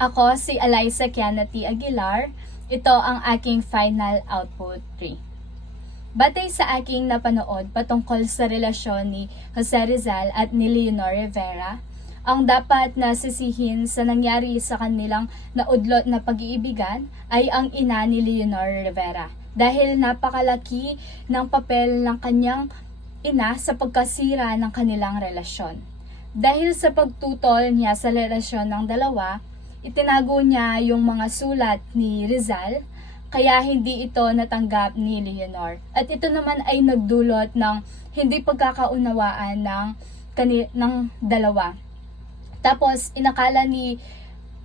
Ako si Eliza Kianati Aguilar. Ito ang aking final output 3. Batay sa aking napanood patungkol sa relasyon ni Jose Rizal at ni Leonor Rivera, ang dapat na sisihin sa nangyari sa kanilang naudlot na pag-iibigan ay ang ina ni Leonor Rivera dahil napakalaki ng papel ng kanyang ina sa pagkasira ng kanilang relasyon. Dahil sa pagtutol niya sa relasyon ng dalawa, itinago niya yung mga sulat ni Rizal, kaya hindi ito natanggap ni Leonor. At ito naman ay nagdulot ng hindi pagkakaunawaan ng dalawa. Tapos inakala ni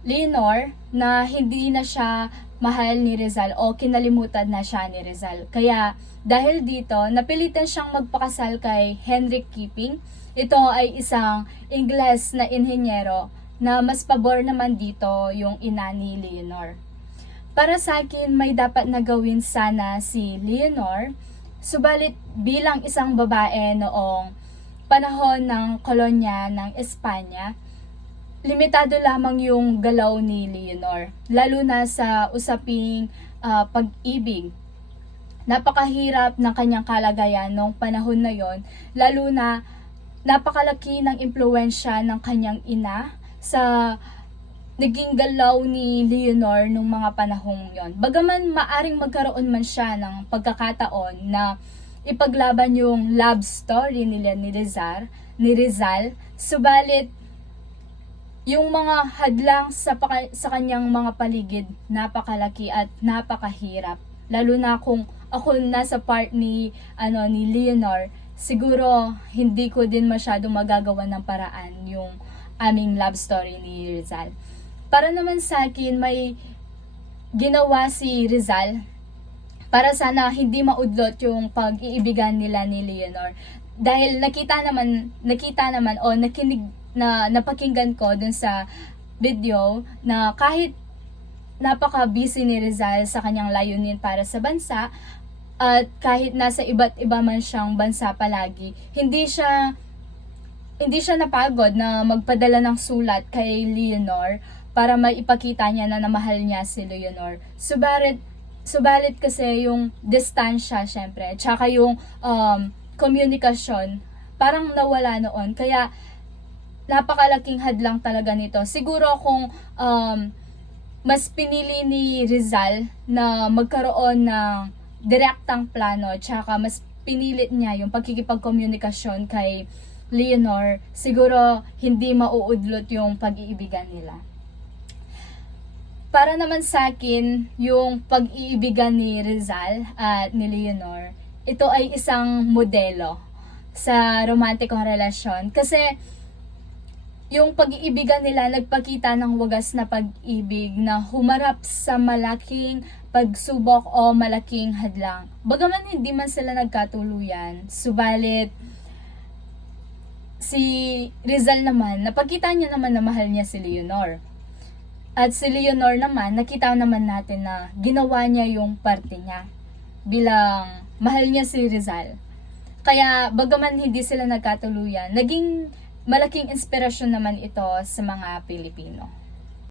Leonor na hindi na siya mahal ni Rizal o kinalimutan na siya ni Rizal. Kaya dahil dito, napilitan siyang magpakasal kay Henrik Keeping. Ito ay isang Ingles na inhenyero na mas pabor naman dito yung ina ni Leonor. Para sa akin, may dapat na gawin sana si Leonor, subalit bilang isang babae noong panahon ng kolonya ng Espanya, limitado lamang yung galaw ni Leonor, lalo na sa usaping pag-ibig. Napakahirap ng kanyang kalagayan noong panahon na yon, lalo na napakalaki ng impluwensya ng kanyang ina sa naging galaw ni Leonor nung mga panahong yon. Bagaman maaring magkaroon man siya ng pagkakataon na ipaglaban yung love story nila ni Rizal, subalit yung mga hadlang sa kanyang mga paligid napakalaki at napakahirap. Lalo na kung ako nasa part ni Leonor, siguro hindi ko din masyado magagawa ng paraan yung aming love story ni Rizal. Para naman sa akin, may ginawa si Rizal para sana hindi maudlot yung pag-iibigan nila ni Leonor. Dahil nakita naman o nakinig na napakinggan ko dun sa video na kahit napaka-busy ni Rizal sa kanyang layunin para sa bansa at kahit nasa iba't iba man siyang bansa palagi, hindi siya napagod na magpadala ng sulat kay Leonor para maipakita niya na namahal niya si Leonor. Subalit kasi yung distansya syempre, tsaka yung komunikasyon, parang nawala noon. Kaya napakalaking hadlang talaga nito. Siguro kung mas pinili ni Rizal na magkaroon ng direktang plano, tsaka mas pinilit niya yung pagkikipagkomunikasyon kay Leonor, siguro hindi mauudlot yung pag-iibigan nila. Para naman sa akin, yung pag-iibigan ni Rizal at ni Leonor, ito ay isang modelo sa romantikong relasyon. Kasi yung pag-iibigan nila nagpakita ng wagas na pag-ibig na humarap sa malaking pagsubok o malaking hadlang. Bagaman hindi man sila nagkatuluyan, subalit si Rizal naman, napakita niya naman na mahal niya si Leonor. At si Leonor naman, nakita naman natin na ginawa niya yung parte niya bilang mahal niya si Rizal. Kaya bagaman hindi sila nagkatuluyan, naging malaking inspirasyon naman ito sa mga Pilipino.